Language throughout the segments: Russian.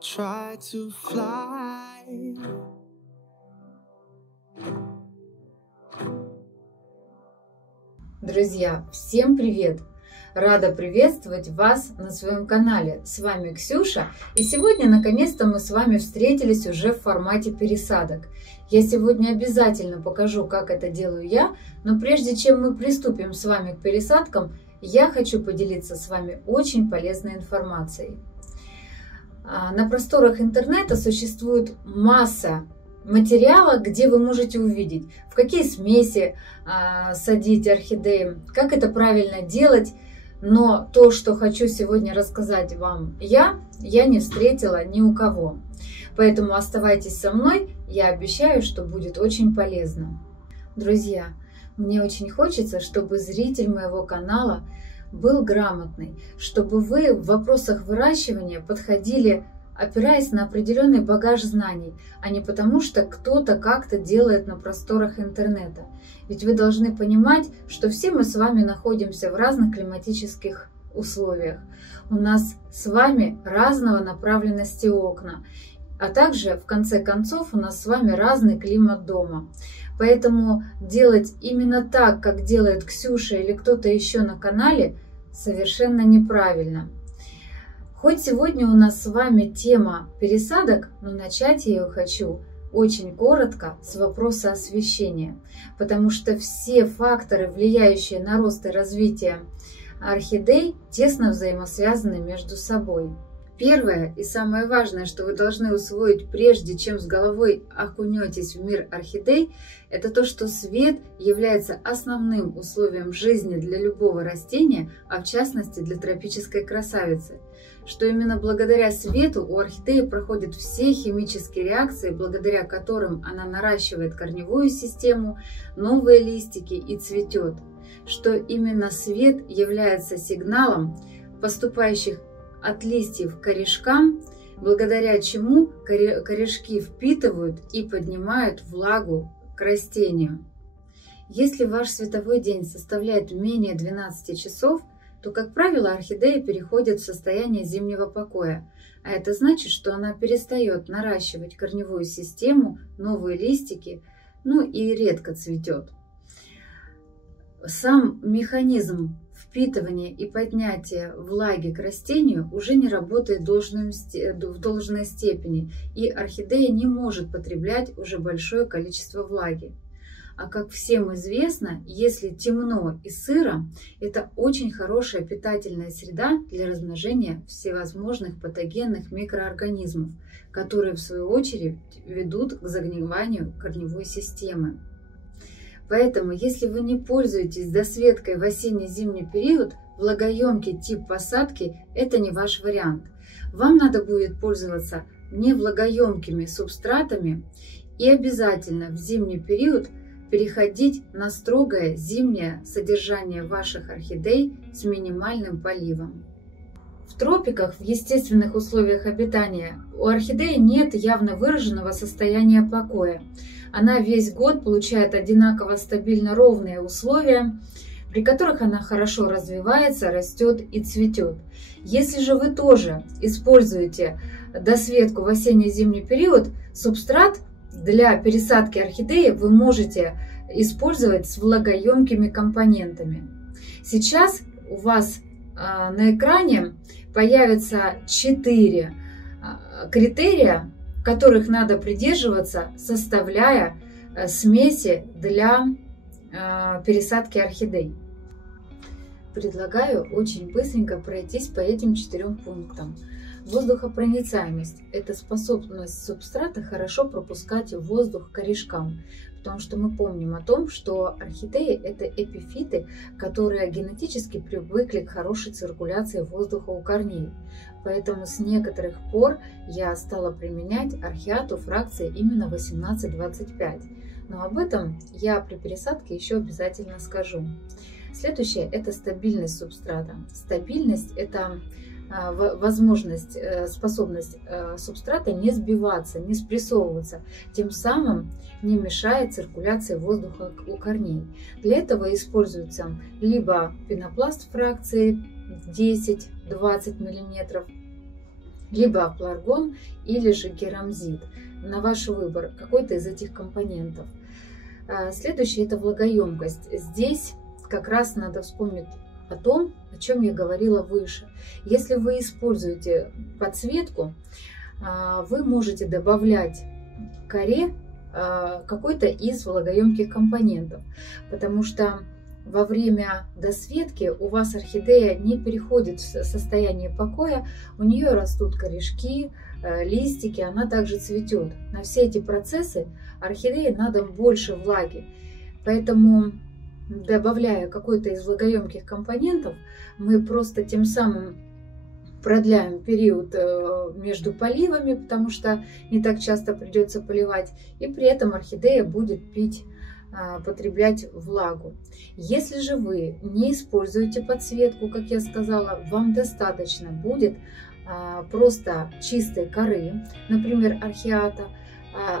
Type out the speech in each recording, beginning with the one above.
Try to fly. Друзья, всем привет! Рада приветствовать вас на своем канале. С вами Ксюша, и сегодня наконец-то мы с вами встретились уже в формате пересадок. Я сегодня обязательно покажу, как это делаю я, но прежде чем мы приступим с вами к пересадкам, я хочу поделиться с вами очень полезной информацией. На просторах интернета существует масса материала, где вы можете увидеть, в какие смеси садить орхидеи, как это правильно делать. Но то, что хочу сегодня рассказать вам я не встретила ни у кого. Поэтому оставайтесь со мной, я обещаю, что будет очень полезно. Друзья, мне очень хочется, чтобы зритель моего канала был грамотный, чтобы вы в вопросах выращивания подходили, опираясь на определенный багаж знаний, а не потому, что кто-то как-то делает на просторах интернета. Ведь вы должны понимать, что все мы с вами находимся в разных климатических условиях. У нас с вами разного направленности окна, а также, в конце концов, у нас с вами разный климат дома. Поэтому делать именно так, как делает Ксюша или кто-то еще на канале, совершенно неправильно. Хоть сегодня у нас с вами тема пересадок, но начать я ее хочу очень коротко с вопроса освещения, потому что все факторы, влияющие на рост и развитие орхидей, тесно взаимосвязаны между собой. Первое и самое важное, что вы должны усвоить, прежде чем с головой окунетесь в мир орхидей, это то, что свет является основным условием жизни для любого растения, а в частности для тропической красавицы. Что именно благодаря свету у орхидеи проходят все химические реакции, благодаря которым она наращивает корневую систему, новые листики и цветет. Что именно свет является сигналом поступающих от листьев к корешкам, благодаря чему корешки впитывают и поднимают влагу к растению. Если ваш световой день составляет менее 12 часов, то, как правило, орхидея переходит в состояние зимнего покоя, а это значит, что она перестает наращивать корневую систему, новые листики, и редко цветет. Сам механизм впитывания и поднятия влаги к растению уже не работает в должной степени, и орхидея не может потреблять уже большое количество влаги. А как всем известно, если темно и сыро, это очень хорошая питательная среда для размножения всевозможных патогенных микроорганизмов, которые в свою очередь ведут к загниванию корневой системы. Поэтому, если вы не пользуетесь досветкой в осенне-зимний период, влагоемкий тип посадки – это не ваш вариант. Вам надо будет пользоваться невлагоемкими субстратами и обязательно в зимний период переходить на строгое зимнее содержание ваших орхидей с минимальным поливом. В тропиках, в естественных условиях обитания, у орхидеи нет явно выраженного состояния покоя. Она весь год получает одинаково стабильно ровные условия, при которых она хорошо развивается, растет и цветет. Если же вы тоже используете досветку в осенне-зимний период, субстрат для пересадки орхидеи вы можете использовать с влагоемкими компонентами. Сейчас у вас на экране появится 4 критерия, которых надо придерживаться, составляя смеси для пересадки орхидей. Предлагаю очень быстренько пройтись по этим 4 пунктам. Воздухопроницаемость – это способность субстрата хорошо пропускать воздух к корешкам, потому что мы помним о том, что орхидеи – это эпифиты, которые генетически привыкли к хорошей циркуляции воздуха у корней. Поэтому с некоторых пор я стала применять орхиату фракции именно 18-25. Но об этом я при пересадке еще обязательно скажу. Следующее – это стабильность субстрата. Стабильность – это возможность, способность субстрата не сбиваться, не спрессовываться, тем самым не мешает циркуляции воздуха у корней. Для этого используется либо пенопласт фракции 10-20 мм, либо апларгон или же керамзит. На ваш выбор какой-то из этих компонентов. Следующее – это влагоемкость. Здесь как раз надо вспомнить о том, о чем я говорила выше. Если вы используете подсветку, вы можете добавлять к коре какой-то из влагоемких компонентов, потому что во время досветки у вас орхидея не переходит в состояние покоя, у нее растут корешки, листики, она также цветет. На все эти процессы орхидее надо больше влаги, поэтому, добавляя какой-то из влагоемких компонентов, мы просто тем самым продляем период между поливами, потому что не так часто придется поливать, и при этом орхидея будет потреблять влагу. Если же вы не используете подсветку, как я сказала, вам достаточно будет просто чистой коры, например, орхиата.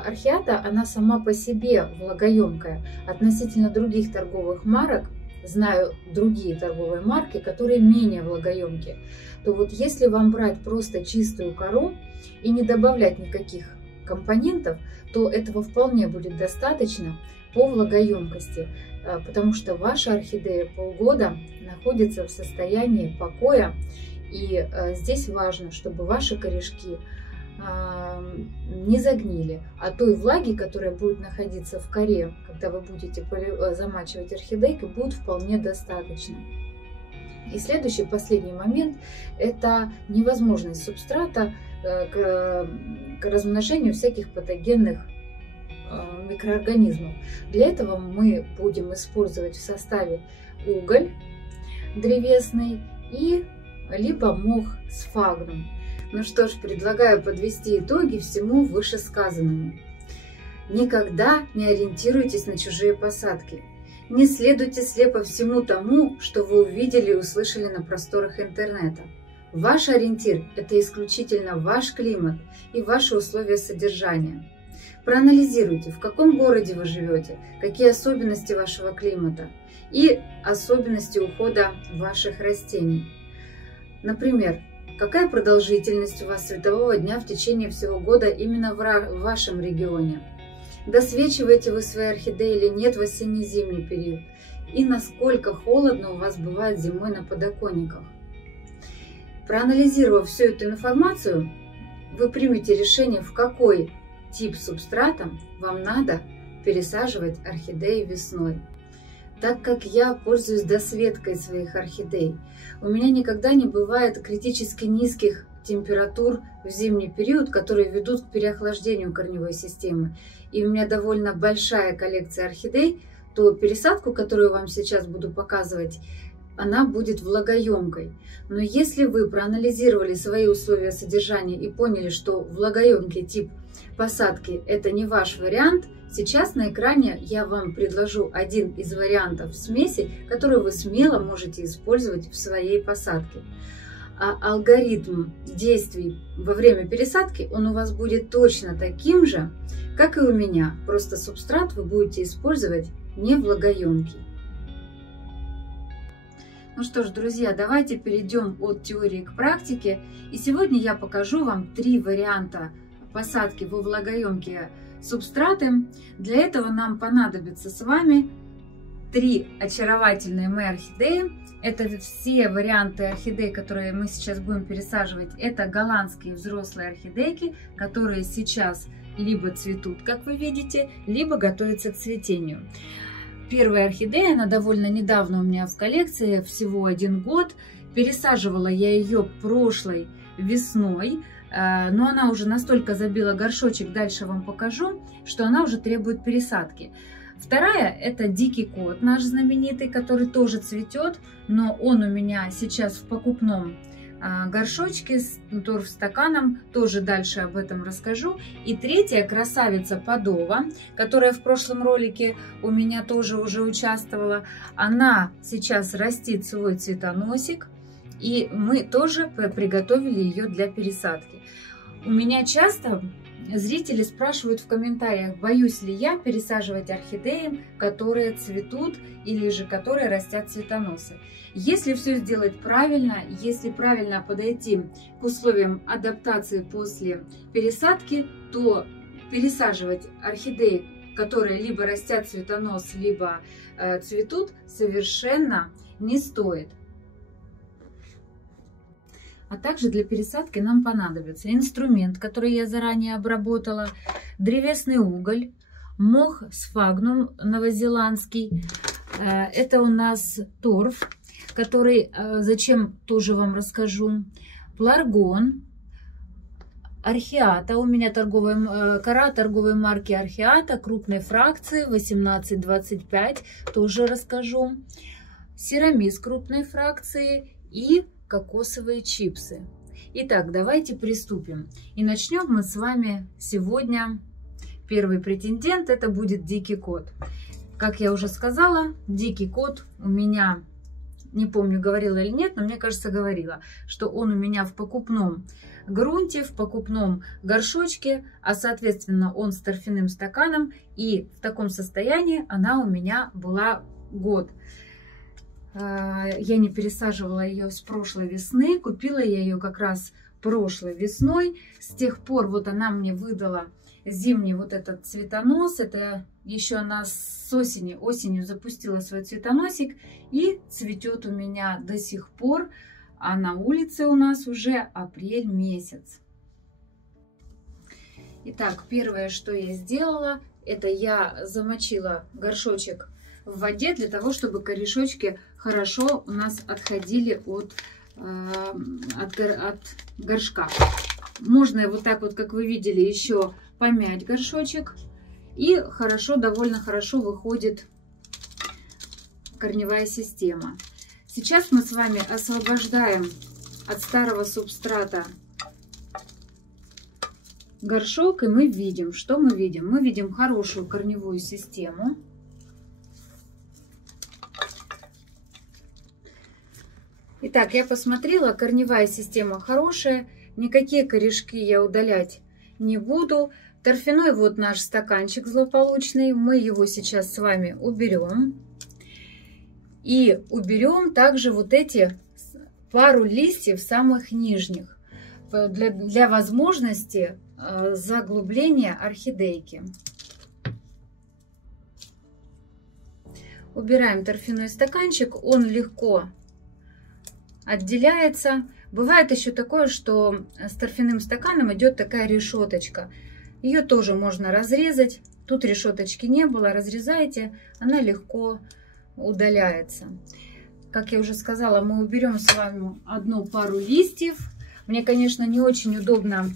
Орхиата, она сама по себе влагоемкая. Относительно других торговых марок, знаю другие торговые марки, которые менее влагоемкие, то вот если вам брать просто чистую кору и не добавлять никаких компонентов, то этого вполне будет достаточно по влагоемкости, потому что ваша орхидея полгода находится в состоянии покоя, и здесь важно, чтобы ваши корешки не загнили, а той влаги, которая будет находиться в коре, когда вы будете замачивать орхидейку, будет вполне достаточно. И следующий, последний момент – это невозможность субстрата к размножению всяких патогенных микроорганизмов. Для этого мы будем использовать в составе уголь древесный и либо мох сфагнум. Ну что ж, предлагаю подвести итоги всему вышесказанному. Никогда не ориентируйтесь на чужие посадки. Не следуйте слепо всему тому, что вы увидели и услышали на просторах интернета. Ваш ориентир – это исключительно ваш климат и ваши условия содержания. Проанализируйте, в каком городе вы живете, какие особенности вашего климата и особенности ухода ваших растений. Например, какая продолжительность у вас светового дня в течение всего года именно в вашем регионе? Досвечиваете вы свои орхидеи или нет в осенне-зимний период? И насколько холодно у вас бывает зимой на подоконниках? Проанализировав всю эту информацию, вы примете решение, в какой тип субстрата вам надо пересаживать орхидеи весной. Так как я пользуюсь досветкой своих орхидей, у меня никогда не бывает критически низких температур в зимний период, которые ведут к переохлаждению корневой системы, и у меня довольно большая коллекция орхидей, то пересадку, которую вам сейчас буду показывать, она будет влагоемкой. Но если вы проанализировали свои условия содержания и поняли, что влагоемкий тип посадки – это не ваш вариант, сейчас на экране я вам предложу один из вариантов смеси, который вы смело можете использовать в своей посадке. А алгоритм действий во время пересадки, он у вас будет точно таким же, как и у меня. Просто субстрат вы будете использовать не влагоемкий. Ну что ж, друзья, давайте перейдем от теории к практике. И сегодня я покажу вам 3 варианта посадки во влагоемкие субстраты. Для этого нам понадобится с вами 3 очаровательные мои орхидеи. Это все варианты орхидей, которые мы сейчас будем пересаживать. Это голландские взрослые орхидейки, которые сейчас либо цветут, как вы видите, либо готовятся к цветению. Первая орхидея, она довольно недавно у меня в коллекции, всего 1 год. Пересаживала я ее прошлой весной, но она уже настолько забила горшочек, дальше вам покажу, что она уже требует пересадки. Вторая – это дикий кот, наш знаменитый, который тоже цветет, но он у меня сейчас в покупном горшочки с торфстаканом, тоже дальше об этом расскажу. И третья красавица Падова, которая в прошлом ролике у меня тоже уже участвовала, она сейчас растит свой цветоносик, и мы тоже приготовили ее для пересадки. У меня часто зрители спрашивают в комментариях, боюсь ли я пересаживать орхидеи, которые цветут или же которые растят цветоносы. Если все сделать правильно, если правильно подойти к условиям адаптации после пересадки, то пересаживать орхидеи, которые либо растят цветонос, либо цветут, совершенно не стоит. А также для пересадки нам понадобится инструмент, который я заранее обработала, древесный уголь, мох сфагнум новозеландский. Это у нас торф, который, зачем тоже вам расскажу, пларгон, археата. У меня кора торговой марки археата, крупной фракции 18-25, тоже расскажу. Серамис крупной фракции и кокосовые чипсы. Итак, давайте приступим. И начнем мы с вами сегодня. Первый претендент это будет дикий кот. Как я уже сказала, дикий кот у меня, не помню, говорила или нет, но мне кажется, говорила, что он у меня в покупном грунте, в покупном горшочке, а соответственно он с торфяным стаканом, и в таком состоянии она у меня была год. Я не пересаживала ее с прошлой весны, купила я ее как раз прошлой весной. С тех пор вот она мне выдала зимний вот этот цветонос. Это еще она с осенью запустила свой цветоносик и цветет у меня до сих пор. А на улице у нас уже апрель месяц. Итак, первое, что я сделала, это я замочила горшочек в воде для того, чтобы корешочки хорошо у нас отходили от горшка. Можно вот так вот, как вы видели, еще помять горшочек, и довольно хорошо выходит корневая система. Сейчас мы с вами освобождаем от старого субстрата горшок, и мы видим, что мы видим? Мы видим хорошую корневую систему. Итак, я посмотрела, корневая система хорошая, никакие корешки я удалять не буду. Торфяной вот наш стаканчик злополучный, мы его сейчас с вами уберем. И уберем также вот эти пару листьев самых нижних для возможности заглубления орхидейки. Убираем торфяной стаканчик, он легко отделяется. Бывает еще такое, что с торфяным стаканом идет такая решеточка. Ее тоже можно разрезать. Тут решеточки не было, разрезаете, она легко удаляется. Как я уже сказала, мы уберем с вами одну пару листьев. Мне, конечно, не очень удобно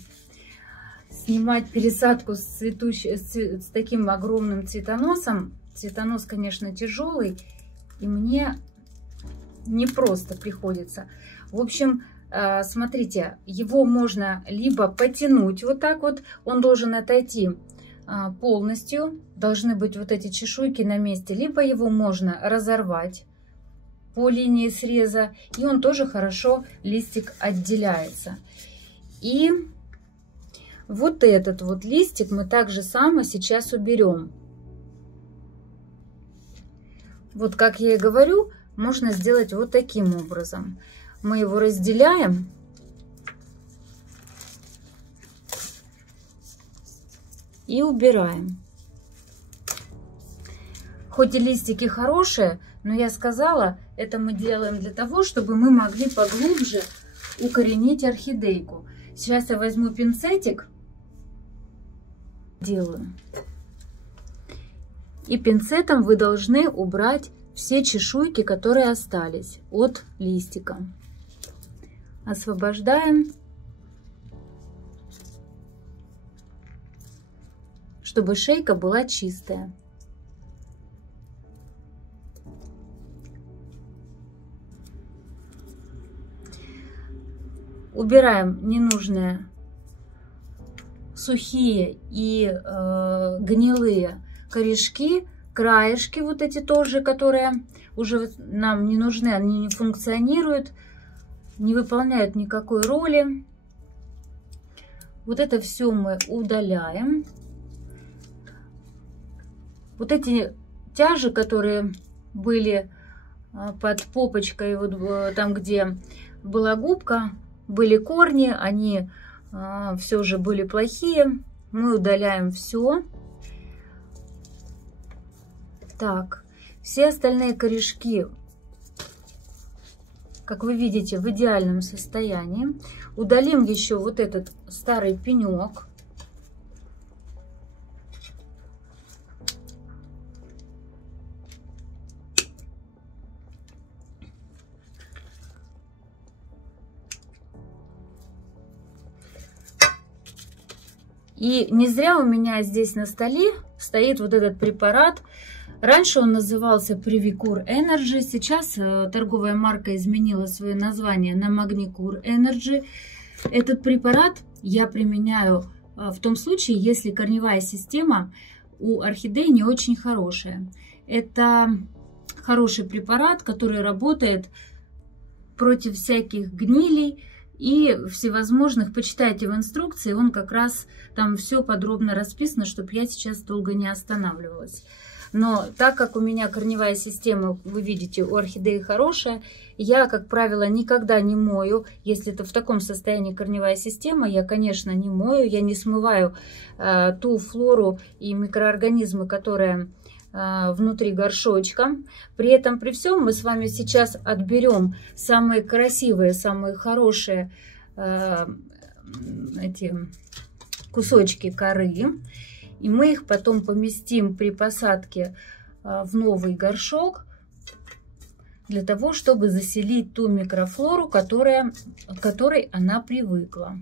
снимать пересадку с таким огромным цветоносом. Цветонос, конечно, тяжелый, и мне непросто приходится. В общем, смотрите, его можно либо потянуть вот так вот, он должен отойти полностью, должны быть вот эти чешуйки на месте, либо его можно разорвать по линии среза, и он тоже хорошо, листик отделяется. И вот этот вот листик мы также само сейчас уберем. Вот как я и говорю, можно сделать вот таким образом. Мы его разделяем. И убираем. Хоть и листики хорошие, но я сказала, это мы делаем для того, чтобы мы могли поглубже укоренить орхидейку. Сейчас я возьму пинцетик, делаю. И пинцетом вы должны убрать все чешуйки, которые остались от листика. Освобождаем, чтобы шейка была чистая. убираем ненужные сухие и гнилые корешки, краешки вот эти тоже, которые уже нам не нужны, они не функционируют, не выполняют никакой роли. Вот это все мы удаляем. Вот эти тяжи, которые были под попочкой, вот там, где была губка, были корни, они все же были плохие. Мы удаляем все. Так, все остальные корешки, как вы видите, в идеальном состоянии. Удалим еще вот этот старый пенек. И не зря у меня здесь на столе стоит вот этот препарат. Раньше он назывался Привикур Energy, сейчас торговая марка изменила свое название на Магникур Energy. Этот препарат я применяю в том случае, если корневая система у орхидей не очень хорошая. Это хороший препарат, который работает против всяких гнилей и всевозможных. Почитайте в инструкции, он как раз там все подробно расписано, чтобы я сейчас долго не останавливалась. Но так как у меня корневая система, вы видите, у орхидеи хорошая, я, как правило, никогда не мою. Если это в таком состоянии корневая система, я, конечно, не мою, я не смываю ту флору и микроорганизмы, которые внутри горшочка. При этом, при всем, мы с вами сейчас отберем самые красивые, самые хорошие эти кусочки коры. И мы их потом поместим при посадке в новый горшок для того, чтобы заселить ту микрофлору, к которой она привыкла.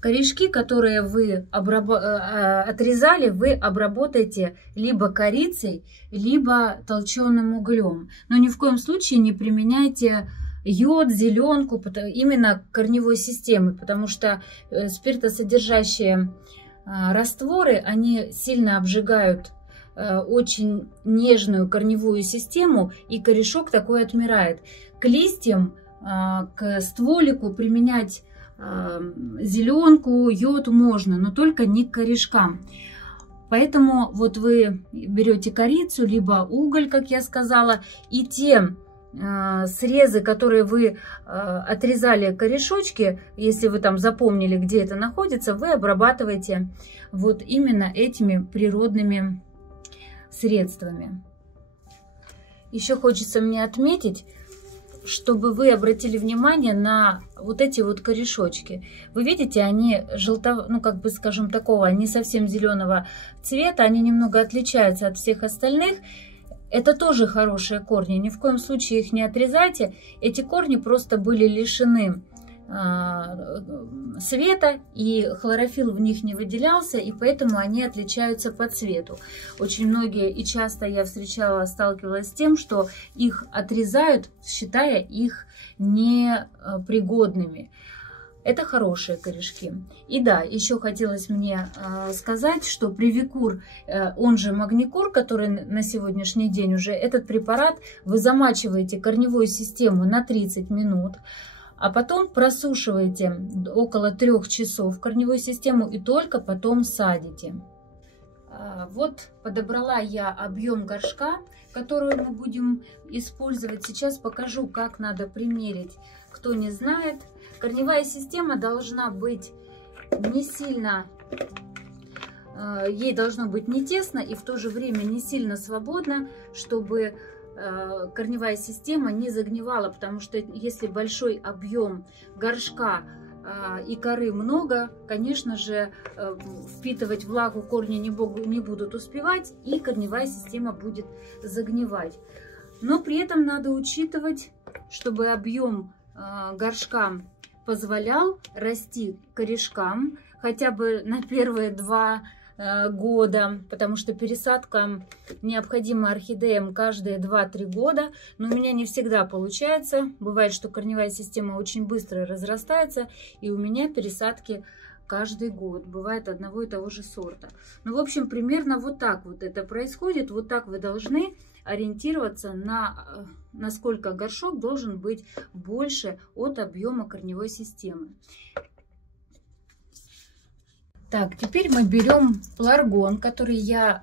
Корешки, которые вы отрезали, вы обработаете либо корицей, либо толченым углем. Но ни в коем случае не применяйте йод, зеленку именно корневой системы, потому что спиртосодержащие растворы, они сильно обжигают очень нежную корневую систему, и корешок такой отмирает. К листьям, к стволику применять зеленку, йод можно, но только не к корешкам. Поэтому вот вы берете корицу, либо уголь, как я сказала, и те срезы, которые вы отрезали корешочки, если вы там запомнили, где это находится, вы обрабатываете вот именно этими природными средствами. Еще хочется мне отметить, чтобы вы обратили внимание на вот эти вот корешочки. Вы видите, они ну как бы скажем такого, не совсем зеленого цвета, они немного отличаются от всех остальных. Это тоже хорошие корни, ни в коем случае их не отрезайте. Эти корни просто были лишены света, и хлорофилл в них не выделялся, и поэтому они отличаются по цвету. Очень многие и часто я сталкивалась с тем, что их отрезают, считая их непригодными. Это хорошие корешки. И да, еще хотелось мне сказать, что Привикур, он же Магникур, который на сегодняшний день уже, этот препарат вы замачиваете корневую систему на 30 минут, а потом просушиваете около 3 часов корневую систему и только потом садите. Вот подобрала я объем горшка, который мы будем использовать. Сейчас покажу, как надо примерить. Кто не знает, корневая система должна быть не сильно, ей должно быть не тесно и в то же время не сильно свободно, чтобы корневая система не загнивала, потому что если большой объем горшка и коры много, конечно же, впитывать влагу корни не будут успевать, и корневая система будет загнивать. Но при этом надо учитывать, чтобы объем горшка позволял расти корешкам хотя бы на первые 2 года, потому что пересадка необходима орхидеям каждые 2-3 года, но у меня не всегда получается. Бывает, что корневая система очень быстро разрастается, и у меня пересадки каждый год, бывает одного и того же сорта. Ну, в общем, примерно вот так вот это происходит, вот так вы должны ориентироваться на насколько горшок должен быть больше от объема корневой системы. Так, теперь мы берем пеларгон, который я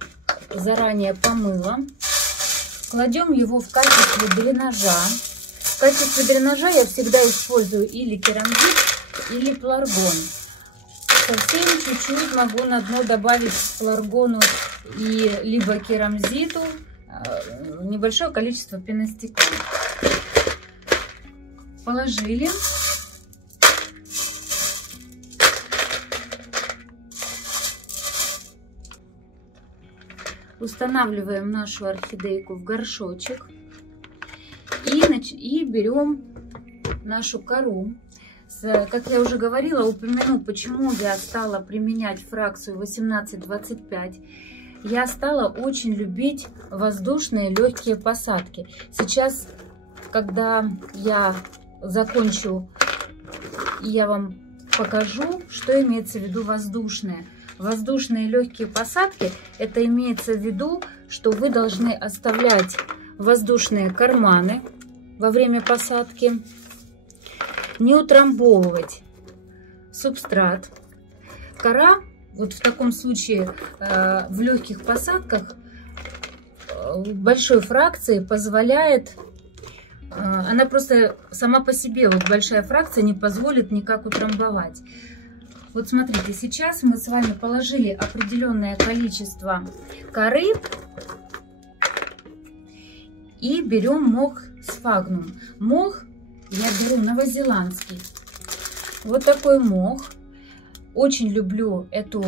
заранее помыла, кладем его в качестве дренажа. В качестве дренажа я всегда использую или керамзит, или пеларгон. Совсем чуть-чуть могу на дно добавить пеларгону и либо керамзиту небольшое количество пеностекла. Положили. Устанавливаем нашу орхидейку в горшочек и берем нашу кору. Как я уже говорила, упомяну, почему я стала применять фракцию 18-25. Я стала очень любить воздушные легкие посадки. Сейчас, когда я закончу, я вам покажу, что имеется в виду воздушные. Воздушные легкие посадки, это имеется в виду, что вы должны оставлять воздушные карманы во время посадки, не утрамбовывать субстрат. Кора, вот в таком случае в легких посадках большой фракции позволяет, она просто сама по себе, вот большая фракция не позволит никак утрамбовать. Вот смотрите, сейчас мы с вами положили определенное количество коры и берем мох сфагнум. Мох я беру новозеландский. Вот такой мох. Очень люблю эту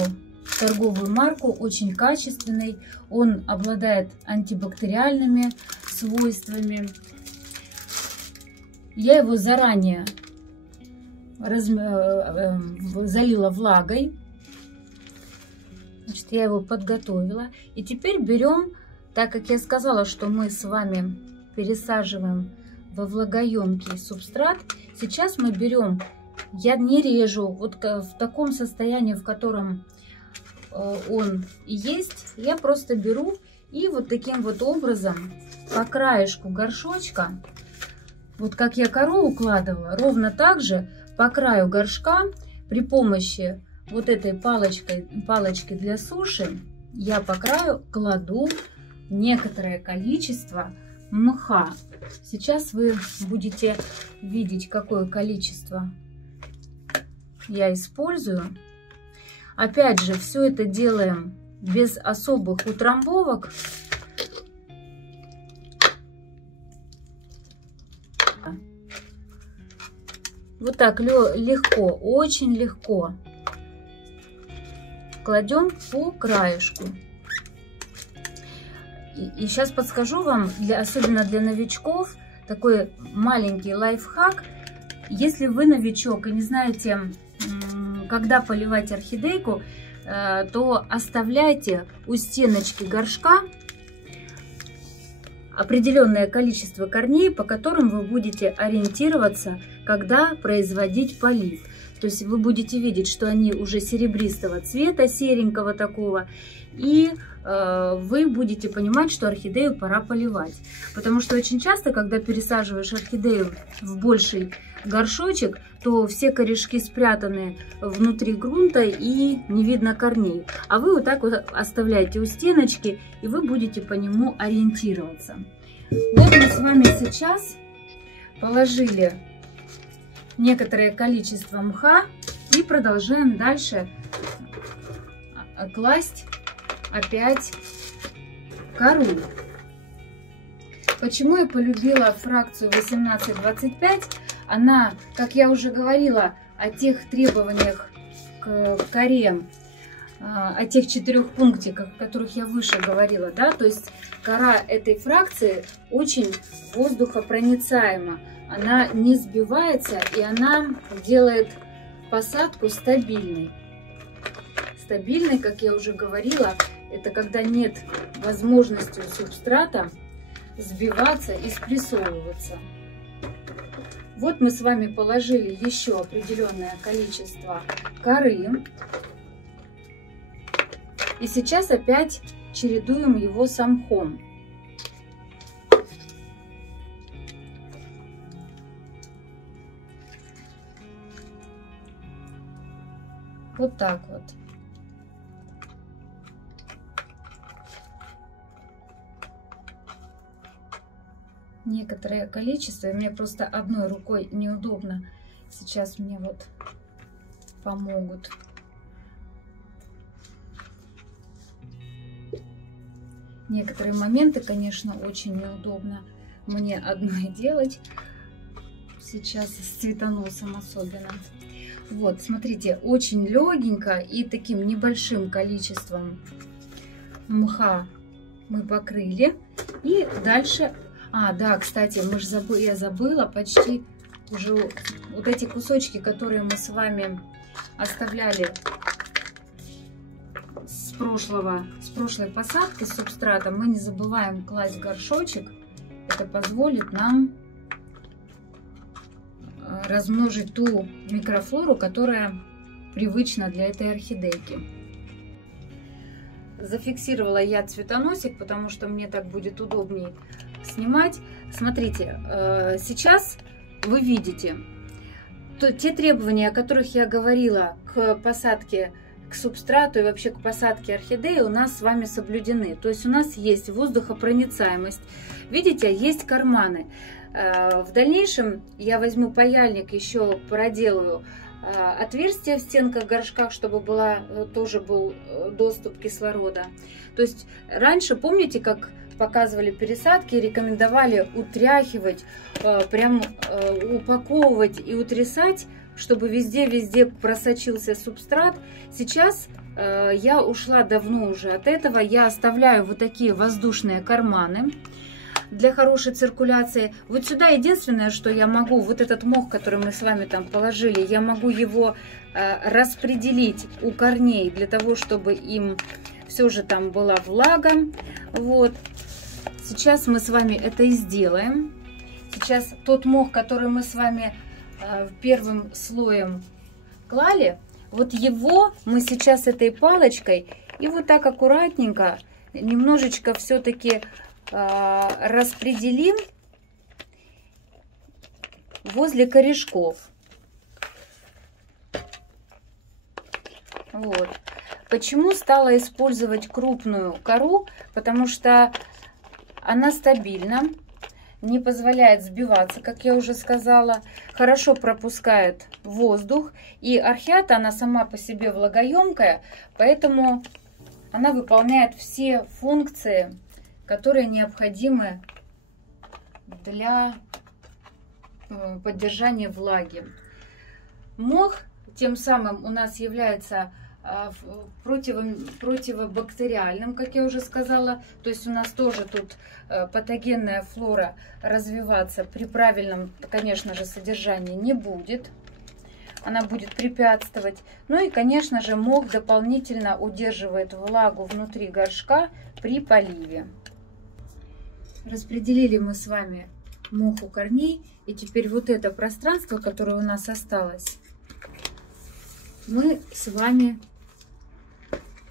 торговую марку, очень качественный. Он обладает антибактериальными свойствами. Я его заранее залила влагой. Значит, я его подготовила. И теперь берем, так как я сказала, что мы с вами пересаживаем во влагоемкий субстрат, сейчас мы берем, я не режу, вот в таком состоянии, в котором он и есть, я просто беру и вот таким вот образом по краешку горшочка, вот как я кору укладывала, ровно так же по краю горшка при помощи вот этой палочки для суши я по краю кладу некоторое количество мха. Сейчас вы будете видеть, какое количество я использую. Опять же, все это делаем без особых утрамбовок. Вот так легко, очень легко кладем по краешку. И сейчас подскажу вам, особенно для новичков, такой маленький лайфхак. Если вы новичок и не знаете, когда поливать орхидейку, то оставляйте у стеночки горшка определенное количество корней, по которым вы будете ориентироваться, когда производить полив. То есть вы будете видеть, что они уже серебристого цвета, серенького такого, и вы будете понимать, что орхидею пора поливать. Потому что очень часто, когда пересаживаешь орхидею в больший горшочек, то все корешки спрятаны внутри грунта и не видно корней. А вы вот так вот оставляете у стеночки, и вы будете по нему ориентироваться. Вот мы с вами сейчас положили некоторое количество мха и продолжаем дальше класть опять кору. Почему я полюбила фракцию 18-25? Она, как я уже говорила, о тех требованиях к коре, о тех 4 пунктиках, о которых я выше говорила, да, то есть кора этой фракции очень воздухопроницаема, она не сбивается и она делает посадку стабильной. стабильный, как я уже говорила, это когда нет возможности у субстрата сбиваться и спрессовываться. Вот мы с вами положили еще определенное количество коры. И сейчас опять чередуем его с мхом. Вот так вот. Некоторое количество, и мне просто одной рукой неудобно. Сейчас мне вот помогут. Некоторые моменты, конечно, очень неудобно мне одной делать. Сейчас с цветоносом особенно. Вот, смотрите, очень легенько и таким небольшим количеством мха мы покрыли. И дальше... да, кстати, я забыла почти уже вот эти кусочки, которые мы с вами оставляли с прошлой посадки с субстратом, мы не забываем класть в горшочек. Это позволит нам размножить ту микрофлору, которая привычна для этой орхидейки. Зафиксировала я цветоносик, потому что мне так будет удобнее снимать. Смотрите, сейчас вы видите те требования, о которых я говорила к посадке, к субстрату и вообще к посадке орхидеи, у нас с вами соблюдены. То есть у нас есть воздухопроницаемость, видите, есть карманы. В дальнейшем я возьму паяльник, еще проделаю отверстия в стенках горшка, чтобы тоже был доступ кислорода. То есть раньше, помните, как показывали пересадки, рекомендовали утряхивать, прям упаковывать и утрясать, чтобы везде просочился субстрат. Сейчас я ушла давно уже от этого. Я оставляю вот такие воздушные карманы для хорошей циркуляции. Вот сюда единственное, что я могу, вот этот мох, который мы с вами там положили, я могу его распределить у корней для того, чтобы им все же там была влага. Вот. Сейчас мы с вами это и сделаем. Сейчас тот мох, который мы с вами первым слоем клали, вот его мы сейчас этой палочкой и вот так аккуратненько немножечко все-таки распределим возле корешков. Вот. Почему стала использовать крупную кору? Потому что она стабильна, не позволяет сбиваться, как я уже сказала, хорошо пропускает воздух. И орхиата, она сама по себе влагоемкая, поэтому она выполняет все функции, которые необходимы для поддержания влаги. Мох тем самым у нас является противобактериальным, как я уже сказала. То есть у нас тоже тут патогенная флора развиваться при правильном, конечно же, содержании не будет. Она будет препятствовать. Ну и, конечно же, мох дополнительно удерживает влагу внутри горшка при поливе. Распределили мы с вами мох у корней. И теперь вот это пространство, которое у нас осталось, мы с вами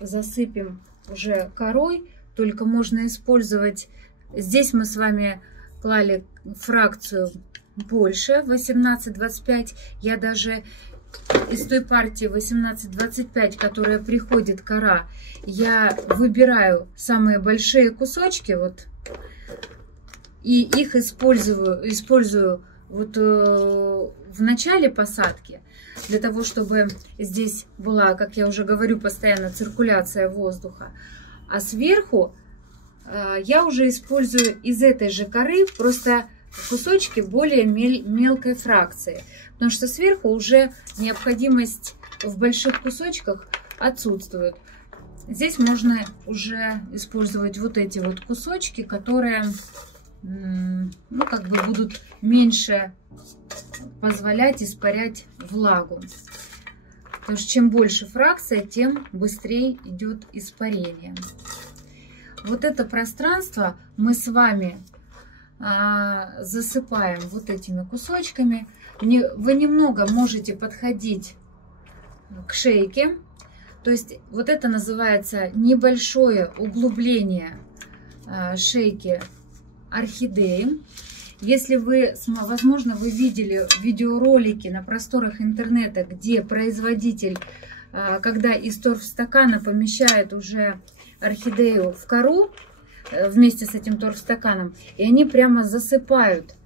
засыпем уже корой. Только можно использовать, здесь мы с вами клали фракцию больше, 18-25. Я даже из той партии 18-25, которая приходит кора, я выбираю самые большие кусочки, вот, и их использую вот в начале посадки, для того, чтобы здесь была, как я уже говорю, постоянно циркуляция воздуха. А сверху я уже использую из этой же коры просто кусочки более мелкой фракции, потому что сверху уже необходимость в больших кусочках отсутствует. Здесь можно уже использовать вот эти вот кусочки, которые, ну, как бы будут меньше позволять испарять влагу. Потому что чем больше фракция, тем быстрее идет испарение. Вот это пространство мы с вами засыпаем вот этими кусочками. Вы немного можете подходить к шейке. То есть вот это называется небольшое углубление шейки орхидеи. Если вы, возможно, вы видели видеоролики на просторах интернета, где производитель, когда из торфстакана помещает уже орхидею в кору вместе с этим торфстаканом, и они прямо засыпают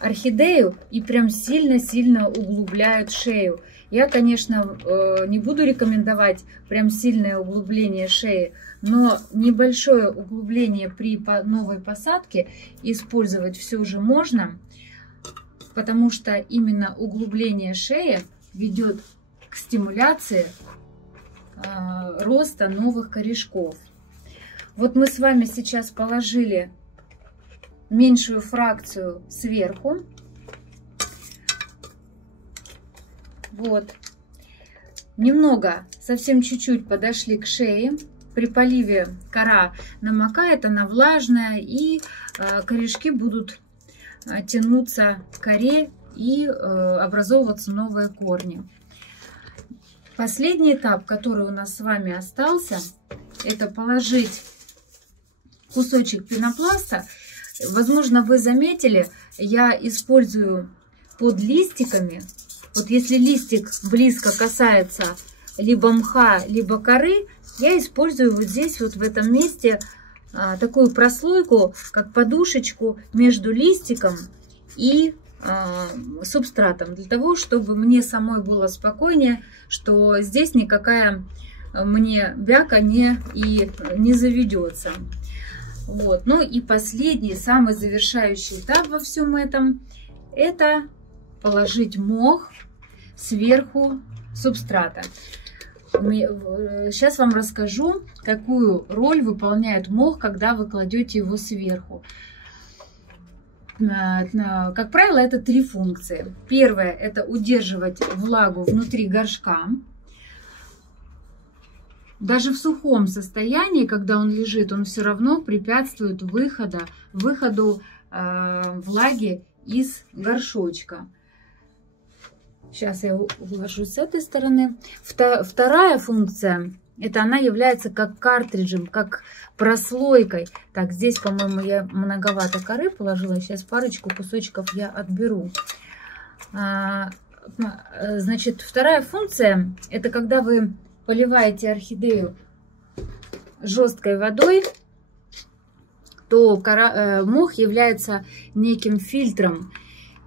орхидею и прям сильно-сильно углубляют шею. Я, конечно, не буду рекомендовать прям сильное углубление шеи, но небольшое углубление при новой посадке использовать все же можно, потому что именно углубление шеи ведет к стимуляции роста новых корешков. Вот мы с вами сейчас положили меньшую фракцию сверху. Вот. Немного, совсем чуть-чуть подошли к шее. При поливе кора намокает, она влажная, и корешки будут тянуться к коре и образовываться новые корни. Последний этап, который у нас с вами остался, это положить кусочек пенопласта. Возможно, вы заметили, я использую под листиками. Вот если листик близко касается либо мха, либо коры, я использую вот здесь, вот в этом месте, такую прослойку, как подушечку между листиком и субстратом, для того, чтобы мне самой было спокойнее, что здесь никакая мне бяка не заведется. Вот. Ну и последний, самый завершающий этап во всем этом, это положить мох сверху субстрата. Сейчас вам расскажу, какую роль выполняет мох, когда вы кладете его сверху. Как правило, это три функции. Первое – это удерживать влагу внутри горшка. Даже в сухом состоянии, когда он лежит, он все равно препятствует выходу влаги из горшочка. Сейчас я уложу с этой стороны. Вторая функция, это она является как картриджем, как прослойкой. Так, здесь, по-моему, я многовато коры положила. Сейчас парочку кусочков я отберу. Значит, вторая функция, это когда вы поливаете орхидею жесткой водой, то мох является неким фильтром.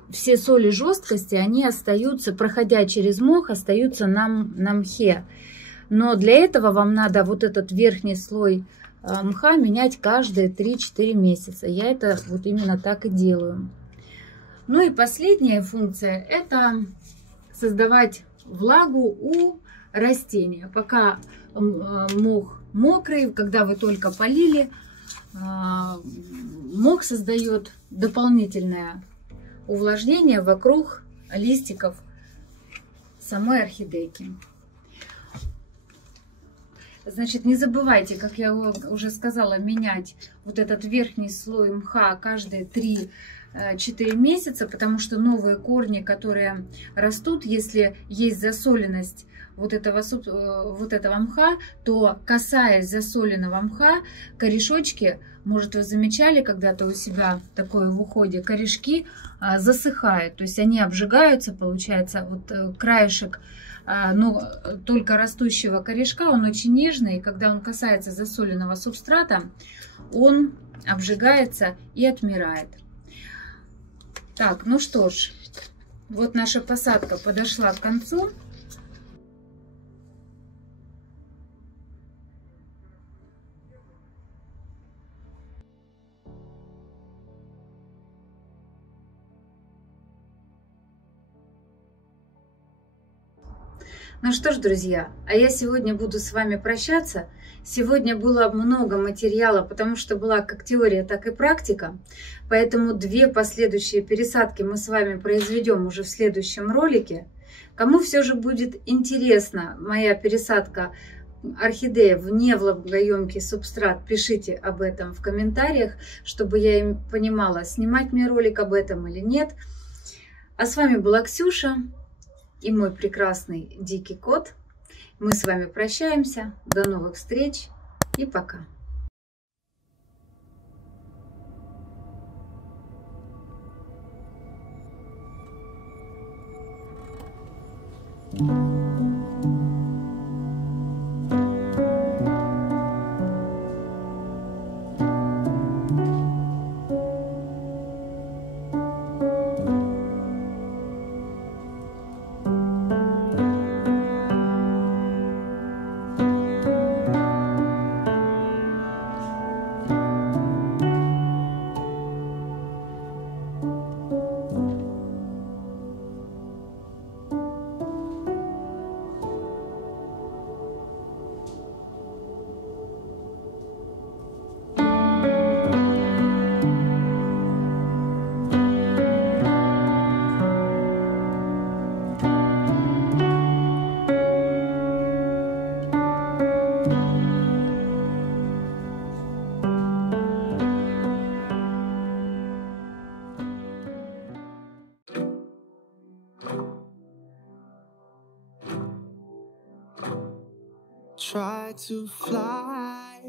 Все соли жесткости, они остаются, проходя через мох, остаются на мхе. Но для этого вам надо вот этот верхний слой мха менять каждые 3-4 месяца. Я это вот именно так и делаю. Ну и последняя функция – это создавать влагу у растения. Пока мох мокрый, когда вы только полили, мох создает дополнительное увлажнение вокруг листиков самой орхидейки. Значит, не забывайте, как я уже сказала, менять вот этот верхний слой мха каждые 3-4 месяца, потому что новые корни, которые растут, если есть засоленность вот этого мха, то, касаясь засоленного мха, корешочки, может, вы замечали когда-то у себя такое в уходе, корешки засыхают, то есть они обжигаются, получается, вот краешек, но только растущего корешка, он очень нежный, и когда он касается засоленного субстрата, он обжигается и отмирает. Так, ну что ж, вот наша посадка подошла к концу. Ну что ж, друзья, а я сегодня буду с вами прощаться. Сегодня было много материала, потому что была как теория, так и практика. Поэтому 2 последующие пересадки мы с вами произведем уже в следующем ролике. Кому все же будет интересна моя пересадка орхидеи в невлагоемкий субстрат, пишите об этом в комментариях, чтобы я понимала, снимать мне ролик об этом или нет. А с вами была Ксюша и мой прекрасный дикий кот. Мы с вами прощаемся. До новых встреч и пока. Try to fly